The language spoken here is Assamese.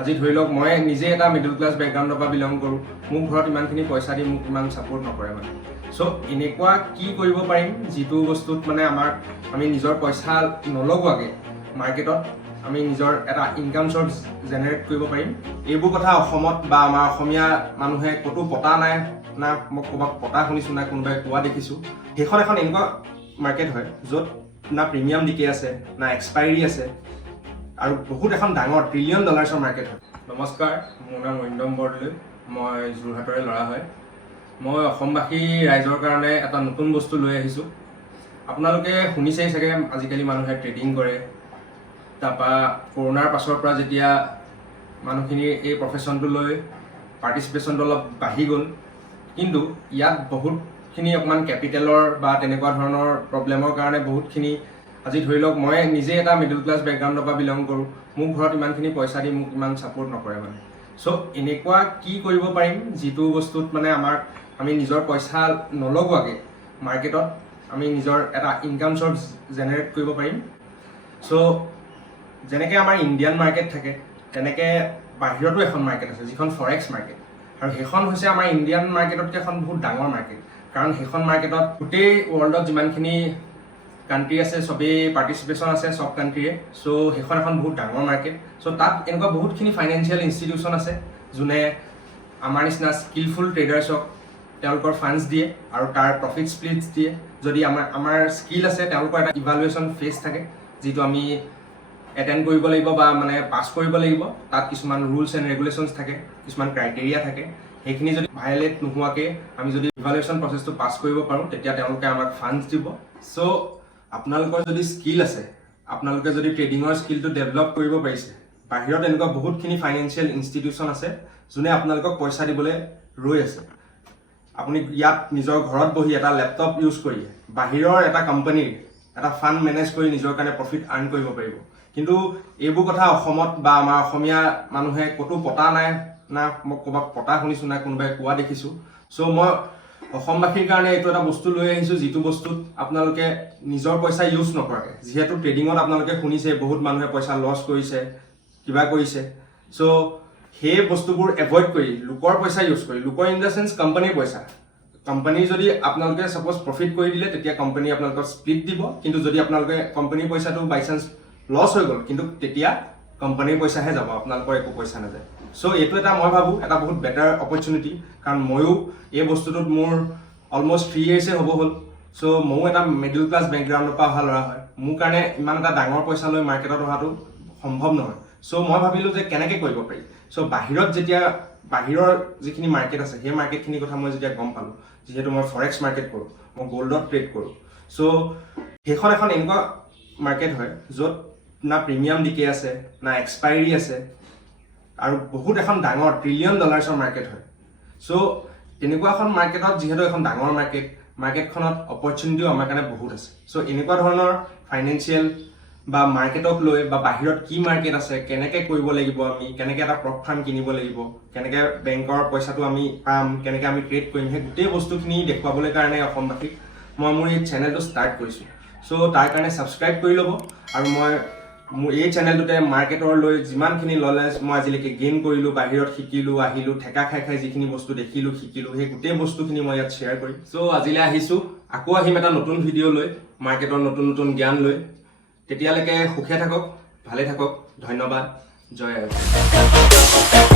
আজি ধৰি লওক মই নিজে এটা মিডল ক্লাছ বেকগ্ৰাউণ্ডৰ পৰা বিলং কৰোঁ, মোক ঘৰত ইমানখিনি পইচা দি মোক ইমান ছাপোৰ্ট নকৰে মানে। চ' এনেকুৱা কি কৰিব পাৰিম যিটো বস্তুত মানে আমি নিজৰ পইচা নলগোৱাকৈ মাৰ্কেটত আমি নিজৰ এটা ইনকাম চ'ৰ্চ জেনেৰেট কৰিব পাৰিম। এইবোৰ কথা অসমত বা আমাৰ অসমীয়া মানুহে ক'তো পতা নাই, না মই ক'ৰবাত পতা শুনিছোঁ, না কোনোবাই কোৱা দেখিছোঁ। সেইখন এখন এনেকুৱা মাৰ্কেট হয় য'ত না প্ৰিমিয়াম ডিকে আছে, না এক্সপাইৰী আছে, আৰু বহুত এখন ডাঙৰ $1 ট্ৰিলিয়ন মাৰ্কেট হয়। নমস্কাৰ, মোৰ নাম অৰিন্দম বৰদলৈ, মই যোৰহাটৰে ল'ৰা হয়। মই অসমবাসী ৰাইজৰ কাৰণে এটা নতুন বস্তু লৈ আহিছোঁ। আপোনালোকে শুনিছেই চাগে আজিকালি মানুহে ট্ৰেডিং কৰে। তাৰপৰা কৰোণাৰ পাছৰ পৰা যেতিয়া মানুহখিনিৰ এই প্ৰফেশ্যনটো লৈ পাৰ্টিচিপেশ্যনটো অলপ বাঢ়ি গ'ল, কিন্তু ইয়াত বহুতখিনি অকণমান কেপিটেলৰ বা তেনেকুৱা ধৰণৰ প্ৰব্লেমৰ কাৰণে বহুতখিনি আজি ধৰি লওক মই নিজে এটা মিডল ক্লাছ বেকগ্ৰাউণ্ডৰ পৰা বিলং কৰোঁ, মোক ঘৰত ইমানখিনি পইচা দি মোক ইমান ছাপোৰ্ট নকৰে মানে। চ' এনেকুৱা কি কৰিব পাৰিম যিটো বস্তুত মানে আমি নিজৰ পইচা নলগোৱাকৈ মাৰ্কেটত আমি নিজৰ এটা ইনকাম চ'ৰ্চ জেনেৰেট কৰিব পাৰিম। চ' যেনেকৈ আমাৰ ইণ্ডিয়ান মাৰ্কেট থাকে, তেনেকৈ বাহিৰতো এখন মাৰ্কেট আছে যিখন ফৰেক্স মাৰ্কেট, আৰু সেইখন হৈছে আমাৰ ইণ্ডিয়ান মাৰ্কেটতকৈ এখন বহুত ডাঙৰ মাৰ্কেট। কাৰণ সেইখন মাৰ্কেটত গোটেই ৱৰ্ল্ডত যিমানখিনি কাণ্ট্ৰি আছে চবেই পাৰ্টিচিপেশ্যন আছে চব কাণ্ট্ৰিৰে। চ' সেইখন এখন বহুত ডাঙৰ মাৰ্কেট। চ' তাত এনেকুৱা বহুতখিনি ফাইনেন্সিয়েল ইনষ্টিটিউশ্যন আছে যোনে আমাৰ নিচিনা স্কিলফুল ট্ৰেডাৰ্ছক তেওঁলোকৰ ফাণ্ডছ দিয়ে আৰু তাৰ প্ৰফিট স্প্লিটছ দিয়ে। যদি আমাৰ স্কিল আছে, তেওঁলোকৰ এটা ইভালুৱেশ্যন ফেজ থাকে যিটো আমি এটেণ্ড কৰিব লাগিব বা মানে পাছ কৰিব লাগিব। তাত কিছুমান ৰুলছ এণ্ড ৰেগুলেশ্যনছ থাকে, কিছুমান ক্ৰাইটেৰিয়া থাকে। সেইখিনি যদি ভায়লেট নোহোৱাকৈ আমি যদি ইভালুৱেশ্যন প্ৰচেছটো পাছ কৰিব পাৰোঁ, তেতিয়া তেওঁলোকে আমাক ফাণ্ডছ দিব। চ' আপোনালোকৰ যদি স্কিল আছে, আপোনালোকে যদি ট্ৰেডিঙৰ স্কিলটো ডেভেলপ কৰিব পাৰিছে, বাহিৰত এনেকুৱা বহুতখিনি ফাইনেন্সিয়েল ইনষ্টিটিউশ্যন আছে যোনে আপোনালোকক পইচা দিবলৈ ৰৈ আছে। আপুনি ইয়াত নিজৰ ঘৰত বহি এটা লেপটপ ইউজ কৰি বাহিৰৰ এটা কোম্পানীৰ এটা ফাণ্ড মেনেজ কৰি নিজৰ কাৰণে প্ৰফিট আৰ্ণ কৰিব পাৰিব। কিন্তু এইবোৰ কথা অসমত বা আমাৰ অসমীয়া মানুহে ক'তো পতা নাই, না মই ক'ৰবাত পতা শুনিছোঁ, না কোনোবাই কোৱা দেখিছোঁ। চ' মই অসমবাসীৰ কাৰণে এইটো এটা বস্তু লৈ আহিছোঁ যিটো বস্তুত আপোনালোকে নিজৰ পইচা ইউজ নকৰাকৈ, যিহেতু ট্ৰেডিঙত আপোনালোকে শুনিছে বহুত মানুহে পইচা লছ কৰিছে, কিবা কৰিছে। চ' সেই বস্তুবোৰ এভইড কৰি লোকৰ পইচা ইউজ কৰি, লোকৰ ইন দ্য চেন্স কোম্পানীৰ পইচা, কোম্পানী যদি আপোনালোকে ছাপ'জ প্ৰফিট কৰি দিলে তেতিয়া কোম্পানী আপোনালোকক স্প্লিট দিব। কিন্তু যদি আপোনালোকে কোম্পানীৰ পইচাটো বাই চান্স লছ হৈ গ'ল, কিন্তু তেতিয়া কোম্পানীৰ পইচাহে যাব, আপোনালোকৰ একো পইচা নাযায়। চ' এইটো এটা মই ভাবোঁ এটা বহুত বেটাৰ অপৰচুনিটি। কাৰণ ময়ো এই বস্তুটোত মোৰ অলমষ্ট 3 years'ে হ'ব হ'ল। চ' ময়ো এটা মিডল ক্লাছ বেকগ্ৰাউণ্ডৰ পৰা অহা ল'ৰা হয়। মোৰ কাৰণে ইমান এটা ডাঙৰ পইচা লৈ মাৰ্কেটত অহাটো সম্ভৱ নহয়। চ' মই ভাবিলোঁ যে কেনেকৈ কৰিব পাৰি। চ' বাহিৰৰ যিখিনি মাৰ্কেট আছে সেই মাৰ্কেটখিনিৰ কথা মই যেতিয়া গম পালোঁ, যিহেতু মই ফৰেক্স মাৰ্কেট কৰোঁ, মই গ'ল্ডত ট্ৰেড কৰোঁ। চ' সেইখন এখন এনেকুৱা মাৰ্কেট হয় য'ত না প্ৰিমিয়াম ডিকে আছে, না এক্সপাইৰী আছে, আৰু বহুত এখন ডাঙৰ $1 ট্ৰিলিয়ন মাৰ্কেট হয়। চ' তেনেকুৱা এখন মাৰ্কেটত যিহেতু এখন ডাঙৰ মাৰ্কেটখনত অপৰচুনিটিও আমাৰ কাৰণে বহুত আছে। চ' এনেকুৱা ধৰণৰ ফাইনেন্সিয়েল বা মাৰ্কেটক লৈ বা বাহিৰত কি মাৰ্কেট আছে, কেনেকৈ কৰিব লাগিব, আমি কেনেকৈ এটা প্ৰপ ফাৰ্ম কিনিব লাগিব, কেনেকৈ বেংকৰ পইচাটো আমি পাম, কেনেকৈ আমি ট্ৰেড কৰিম, সেই গোটেই বস্তুখিনি দেখুৱাবলৈ কাৰণে অসমবাসীক মই মোৰ এই চেনেলটো ষ্টাৰ্ট কৰিছোঁ। চ' তাৰ কাৰণে ছাবস্ক্ৰাইব কৰি ল'ব। আৰু মই মোৰ এই চেনেলটোতে মাৰ্কেটৰ লৈ যিমানখিনি নলেজ মই আজিলৈকে গেইন কৰিলোঁ, বাহিৰত শিকিলোঁ, আহিলোঁ, ঠেকা খাই যিখিনি বস্তু দেখিলোঁ, শিকিলোঁ, সেই গোটেই বস্তুখিনি মই ইয়াত শ্বেয়াৰ কৰিম। চ' আজিলৈ আহিছোঁ, আকৌ আহিম এটা নতুন ভিডিঅ' লৈ, মাৰ্কেটৰ নতুন জ্ঞান লৈ। তেতিয়ালৈকে সুখে থাকক, ভালে থাকক। ধন্যবাদ। জয় আই।